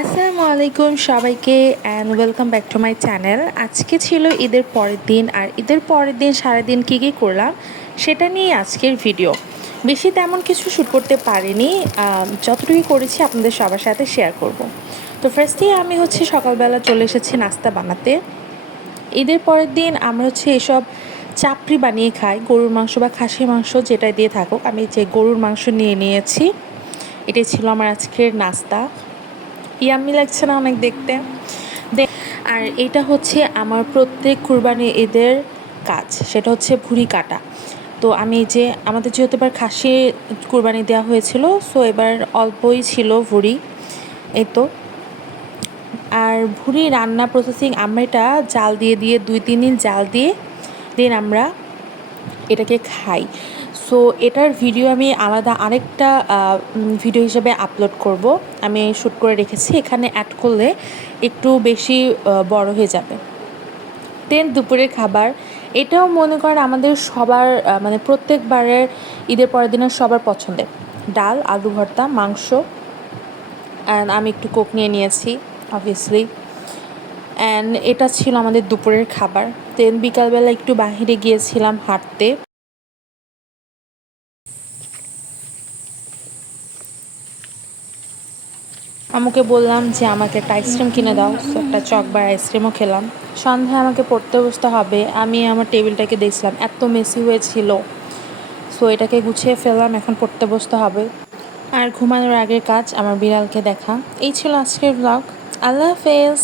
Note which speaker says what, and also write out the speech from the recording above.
Speaker 1: আসসালামু আলাইকুম সবাইকে and welcome back to my channel আজকে ছিল ঈদের পরের দিন, আর ঈদের পরের দিন সারাদিন কী কী করলাম, সেটা নিয়ে আজকের ভিডিও বেশি তেমন কিছু শ্যুট করতে পারিনি যতটুকু করেছি আপনাদের সবার সাথে শেয়ার করব। তো ফার্স্টেই আমি হচ্ছে সকালবেলা চলে এসেছি নাস্তা বানাতে। ঈদের পরের দিন আমরা হচ্ছে এসব চাপড়ি বানিয়ে খাই, গরুর মাংস বা খাসির মাংস যেটা দিয়ে থাকুক, আমি যে গরুর মাংস নিয়ে নিয়েছি, এটাই ছিল আমার আজকের নাস্তা। ইয়াম্মি লাগছে না অনেক দেখতে। আর এটা হচ্ছে আমার প্রত্যেক কুরবানি ঈদের কাজ, সেটা হচ্ছে ভুড়ি কাটা। তো আমি যে আমাদের যেহেতু এবার খাসি কুরবানি দেওয়া হয়েছিল, সো এবার অল্পই ছিল ভুড়ি। এই তো। আর ভুড়ি রান্না প্রসেসিং আমরা এটা জাল দিয়ে দিয়ে, দুই, তিন দিন জাল দিয়ে দিন আমরা এটাকে খাই। সো এটার ভিডিও আমি আলাদা আরেকটা ভিডিও হিসেবে আপলোড করব। আমি শ্যুট করে রেখেছি। এখানে অ্যাড করলে একটু বেশি বড় হয়ে যাবে। দেন দুপুরের খাবার। এটাও মনে করেন আমাদের সবার মানে প্রত্যেকবারের ঈদের পরের দিনের সবার পছন্দের। ডাল, আলু ভর্তা, মাংস। অ্যান্ড আমি একটু কোক নিয়ে নিয়েছি অবভিয়াসলি অ্যান্ড এটা ছিল আমাদের দুপুরের খাবার। দেন বিকালবেলা একটু বাহিরে গিয়েছিলাম হাঁটতে। আমাকে বললাম যে, আমাকে একটা আইসক্রিম কিনে দাও। একটা চকবার আইসক্রিমও খেলাম। সন্ধ্যায় আমাকে পড়তে বসতে হবে। আমি আমার টেবিলটাকে দেখছিলাম। এত মেসি হয়েছিল। সো এটাকে গুছিয়ে ফেললাম। এখন পড়তে বসতে হবে। আর ঘুমানোর আগের কাজ আমার বিড়ালকে দেখা। এই ছিল আজকের ব্লগ আল্লাহ হাফেজ!